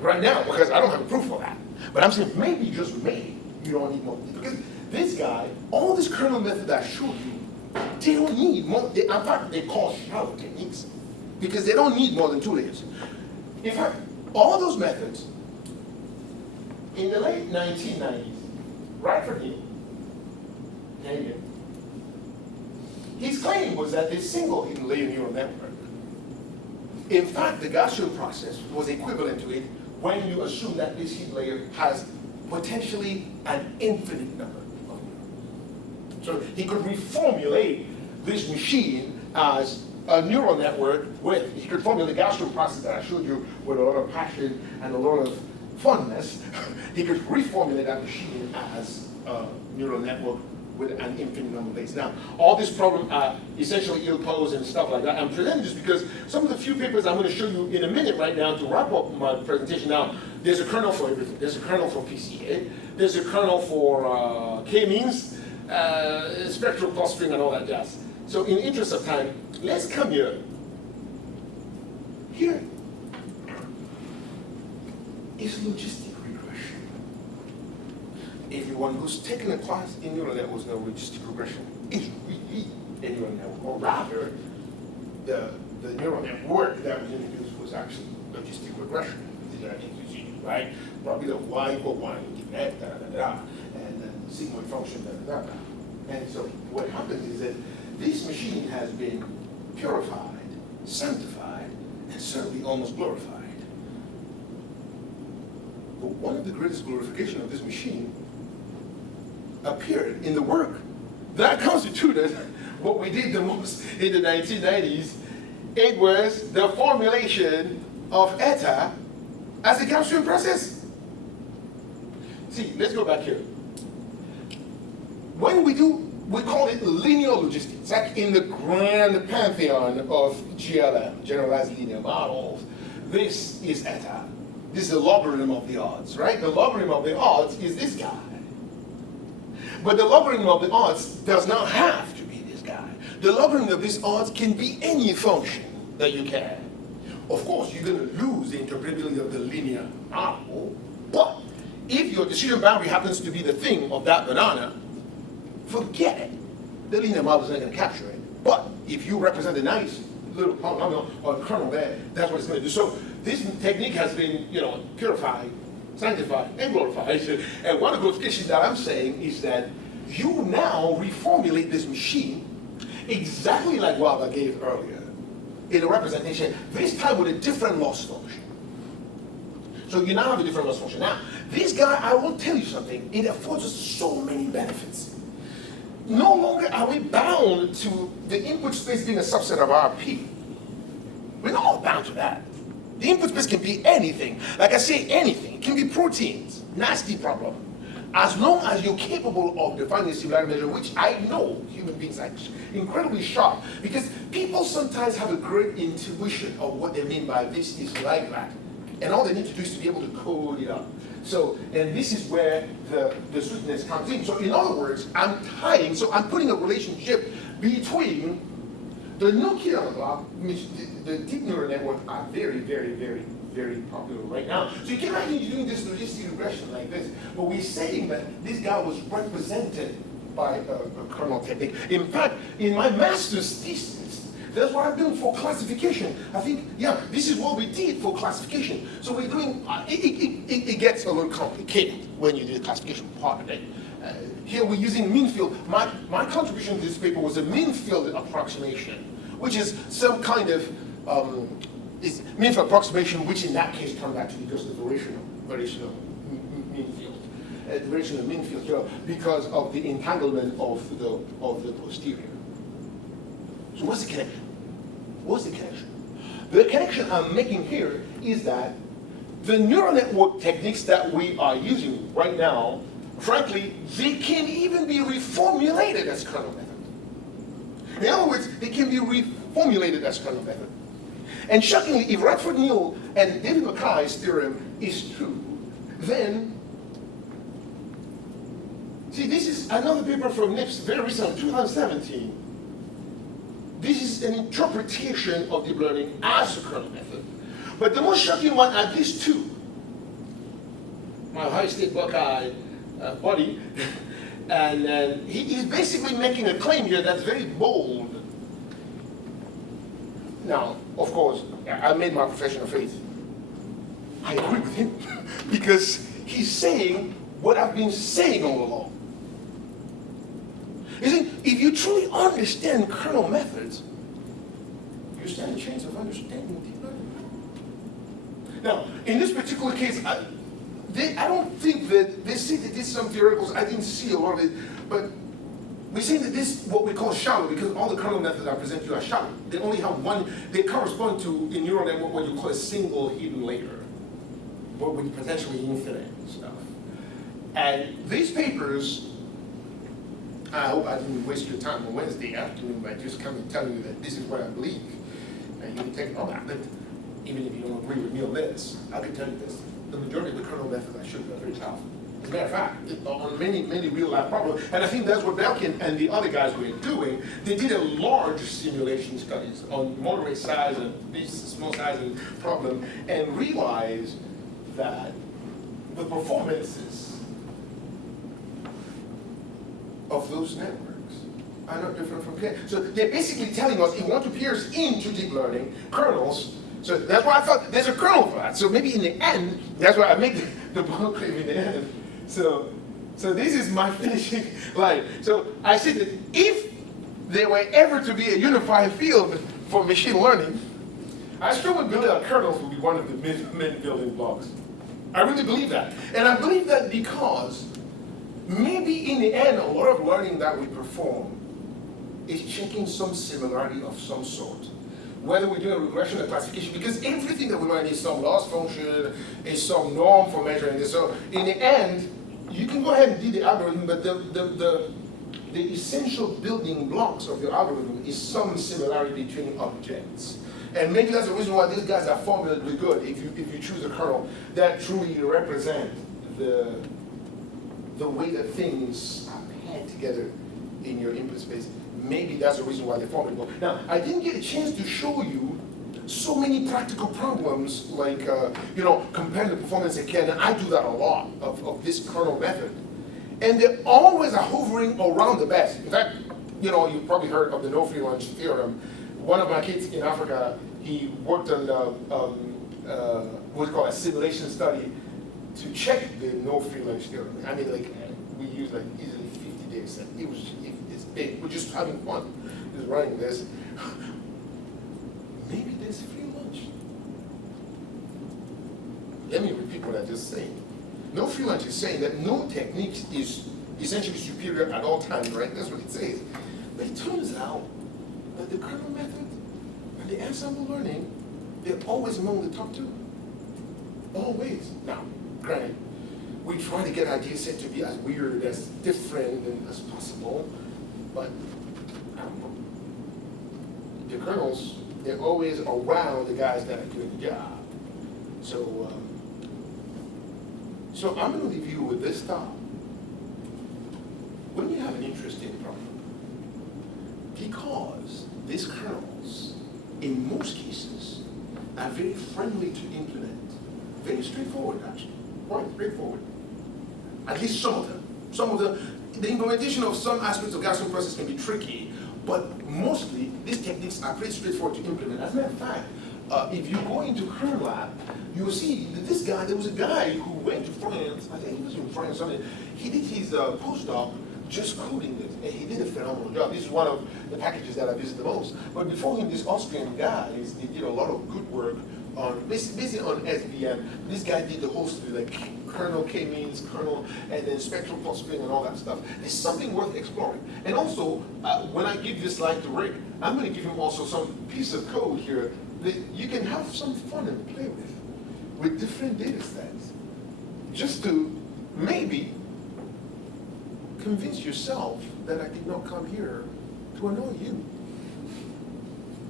right now because I don't have proof for that. But I'm saying maybe, just maybe, you don't need more. Because this guy, all this kernel method I showed you, they don't need more. In fact, they call shallow techniques because they don't need more than 2 layers. In fact, all those methods in the late 1990s, right from here, Canadian, his claim was that this single hidden layer neural network, in fact, the Gaussian process was equivalent to it when you assume that this hidden layer has potentially an infinite number of neurons. So he could reformulate this machine as a neural network with, he could formulate the Gaussian process that I showed you with a lot of passion and a lot of funness. He could reformulate that machine as a neural network with an infinite number of layers. Now, all these problems are essentially ill-posed and stuff like that. I'm presenting this because some of the few papers I'm going to show you in a minute right now to wrap up my presentation now, there's a kernel for everything. There's a kernel for PCA. There's a kernel for k-means, spectral clustering, and all that jazz. So in the interest of time, let's come here. Here is logistic regression. Everyone who's taken a class in neural networks knows logistic regression is really a neural network, or rather, the neural network that was introduced was actually logistic regression. Right? Probably the y equal 1 will give that, and then the sigmoid function, And so what happens is that this machine has been purified, sanctified, and certainly almost glorified. But one of the greatest glorification of this machine appeared in the work that constituted what we did the most in the 1990s. It was the formulation of eta as a Gaussian process. See, let's go back here. When we call it linear logistics. Like in the grand pantheon of GLM, generalized linear models, this is eta. This is the logarithm of the odds, right? The logarithm of the odds is this guy. But the logarithm of the odds does not have to be this guy. The logarithm of these odds can be any function that you can. Of course, you're going to lose the interpretability of the linear model, but if your decision boundary happens to be the thing of that banana, forget it. The linear model is not going to capture it. But if you represent a nice little polynomial or a kernel there, that's what it's going to do. So this technique has been, purified, sanctified, and glorified. And one of the glorifications that I'm saying is that you now reformulate this machine exactly like what I gave earlier in a representation, this time with a different loss function. So you now have a different loss function. Now, this guy, I will tell you something, it affords us so many benefits. no longer are we bound to the input space being a subset of RP. We're not all bound to that. The input space can be anything. Like I say, anything. It can be proteins. Nasty problem. As long as you're capable of defining a similarity measure, which I know human beings are incredibly sharp, because people sometimes have a great intuition of what they mean by this is like that. And all they need to do is to be able to code it up. So, and this is where the sweetness comes in. So in other words, I'm putting a relationship between the new kid on the block, which the deep neural network are very, very, very, very popular right now. So you can imagine you doing this logistic regression like this, but we're saying that this guy was represented by a kernel technique. In fact, in my master's thesis, that's what I'm doing for classification. I think, yeah, this is what we did for classification. So we're doing, it gets a little complicated when you do the classification part of it. Here we're using mean field. My contribution to this paper was a mean field approximation, which is some kind of is mean field approximation, which in that case turned out to be just the variation of mean field, variation of mean field here because of the entanglement of the posterior. So what's the connection? What's the connection? The connection I'm making here is that the neural network techniques that we are using right now, frankly, they can even be reformulated as kernel method. In other words, they can be reformulated as kernel method. And shockingly, if Radford-Neal and David Mackay's theorem is true, then, see, this is another paper from NIPS, very recent, 2017. This is an interpretation of deep learning as a kernel method. But the most shocking one are these two. My Ohio State Buckeye buddy, and he's basically making a claim here that's very bold. Now, of course, I made my profession of faith. I agree with him because he's saying what I've been saying all along. You see, if you truly understand kernel methods, you stand a chance of understanding deep learning. Now, in this particular case, I don't think that they say that this is some theoreticals. I didn't see a lot of it, but we're saying that this is what we call shallow because all the kernel methods I present to you are shallow. They only have one. They correspond to in neural network what you call a single hidden layer, but with potentially infinite stuff. And these papers, I hope I didn't waste your time on Wednesday afternoon by just coming and telling you that this is what I believe, and you can take it on that. But even if you don't agree with me on this, I can tell you this. The majority of the kernel methods I showed you are very powerful. As a matter of fact, on many, many real-life problems, and I think that's what Belkin and the other guys were doing. They did a large simulation studies on moderate size and small size and problem, and realized that the performances of those networks are not different from K. So they're basically telling us if you want to pierce into deep learning kernels. So that's why I thought there's a kernel for that. So maybe in the end, that's why I make the bold claim in the end. So this is my finishing line. So I said that if there were ever to be a unified field for machine learning, I strongly believe that kernels will be one of the main building blocks. I really believe that. And I believe that because maybe in the end, a lot of learning that we perform is checking some similarity of some sort. Whether we're doing regression or classification, because everything that we learn is some loss function, is some norm for measuring this. So in the end, you can go ahead and do the algorithm, but the essential building blocks of your algorithm is some similarity between objects. And maybe that's the reason why these guys are formally good if you choose a kernel that truly represent the way that things are paired together in your input space. Maybe that's the reason why they're formidable. Now, I didn't get a chance to show you so many practical problems like, comparing the performance of Ken. I do that a lot of this kernel method. And they always are hovering around the best. In fact, you've probably heard of the no free lunch theorem. One of my kids in Africa, he worked on what's called a simulation study to check the no free lunch theorem. I mean, we used easily 50 days. It's big. We're just having fun. Just running this. Maybe there's free lunch. Let me repeat what I just said. No free lunch is saying that no technique is essentially superior at all times, right? That's what it says. But it turns out that the kernel method and the ensemble learning, they're always among the top two. Always. Now, granted, we try to get ideas set to be as weird, as different as possible, but I don't know. The kernels, they're always around the guys that are doing the job. So, so I'm going to leave you with this thought. When you have an interesting problem, because these kernels, in most cases, are very friendly to implement, very straightforward actually, quite straightforward. At least some of them. Some of the implementation of some aspects of Gaussian process can be tricky, but mostly these techniques are pretty straightforward to implement. As a matter of fact, if you go into Kernel Lab, you'll see that this guy, there was a guy who went to France, I think he was in France, something. He did his postdoc just coding it, and he did a phenomenal job. This is one of the packages that I visit the most. But before him, this Austrian guy, he did a lot of good work on, basically on SVM. This guy did the whole study, like kernel, k-means, kernel, and then spectral clustering and all that stuff. It's something worth exploring. And also, when I give this slide to Rick, I'm going to give him also some piece of code here that you can have some fun and play with different data sets, just to maybe convince yourself that I did not come here to annoy you.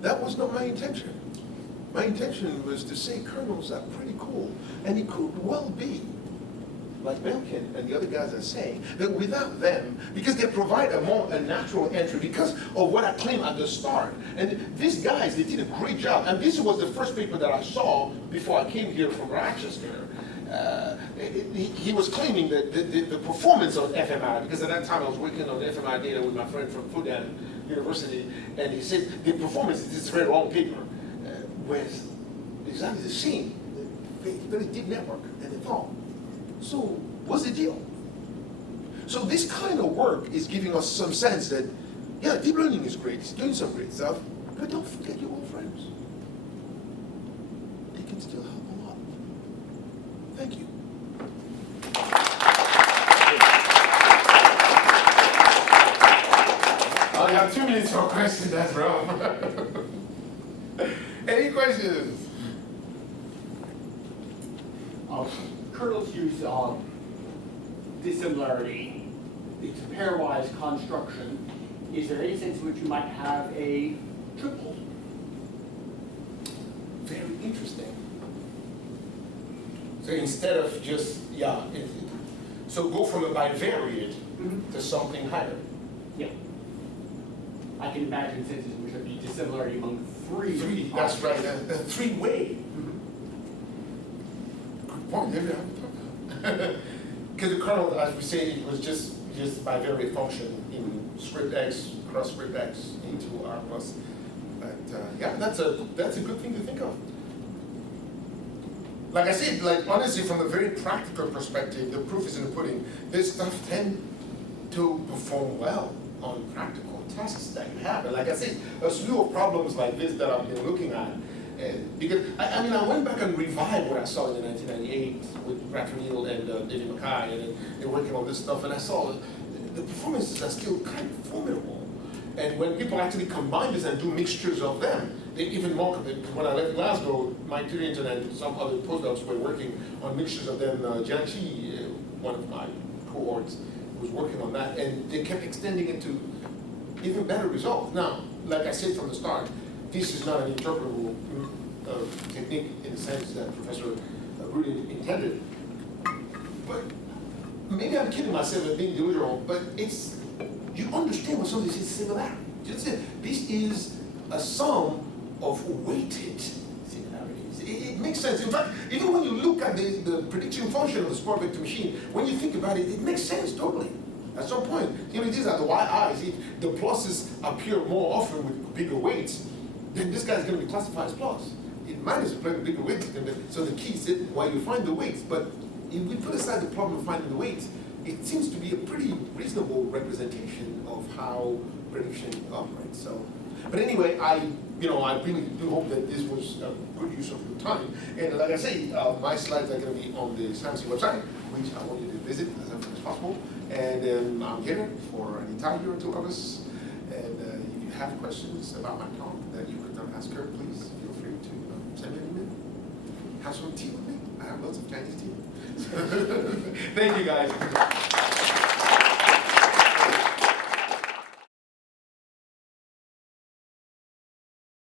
That was not my intention. My intention was to say kernels are pretty cool, and it could well be, like Belkin and the other guys are saying, that without them, because they provide a natural entry, because of what I claimed at the start. And these guys, they did a great job. And this was the first paper that I saw before I came here from Rochester. He was claiming that the performance of FMI, because at that time I was working on FMI data with my friend from Fudan University, and he said the performance, this is a very long paper, was exactly the same, very deep network, and they thought, so what's the deal? So this kind of work is giving us some sense that, yeah, deep learning is great, it's doing some great stuff, but don't forget your old friends. They can still help a lot. Thank you. I have 2 minutes for questions, that's wrong. Any questions? Kernels use dissimilarity. It's a pairwise construction. Is there any sense in which you might have a triple? Very interesting. So instead of just, yeah, so go from a bivariate to something higher. Yeah. I can imagine senses in which there would be dissimilarity among three. That's right, a three-way. Good point, maybe I haven't thought about. Because the kernel, as we say, it was just bivariate function in script x cross script x into R plus. But yeah, that's a good thing to think of. Like I said, like honestly, from a very practical perspective, the proof is in the pudding. This stuff tends to perform well on practical tasks that you have. And like I said, a slew of problems like this that I've been looking at. Because I mean, I went back and revived what I saw in 1998 with Raphael and David Mackay, and they're working on this stuff, and I saw the performances are still kind of formidable. And when people actually combine this and do mixtures of them, they even more. When I left Glasgow, my students and some other postdocs were working on mixtures of them. Jianqi, one of my cohorts, was working on that, and they kept extending it to even better results. Now, like I said from the start, this is not an interpretable technique in the sense that Professor Rudin intended. But maybe I'm kidding myself and being delusional, but it's, you understand what some of this is similarity. This is a sum of weighted similarities. It makes sense. In fact, even when you look at the prediction function of the sport vector machine, when you think about it, it makes sense totally. At some point, the only thing is that the y-i's, the pluses appear more often with bigger weights, then this guy's going to be classified as plus. It minus with bigger weights, so the key is why you find the weights. But if we put aside the problem of finding the weights, it seems to be a pretty reasonable representation of how prediction operates. So, but anyway, I I really do hope that this was a good use of your time. And like I say, my slides are going to be on the SAMC website, which I want you to visit as often as possible. And I'm here for an entire year or two of us. And if you have questions about my talk that you could not ask her, please feel free to send me an email. Have some tea with me. I have lots of Chinese tea. Thank you, guys.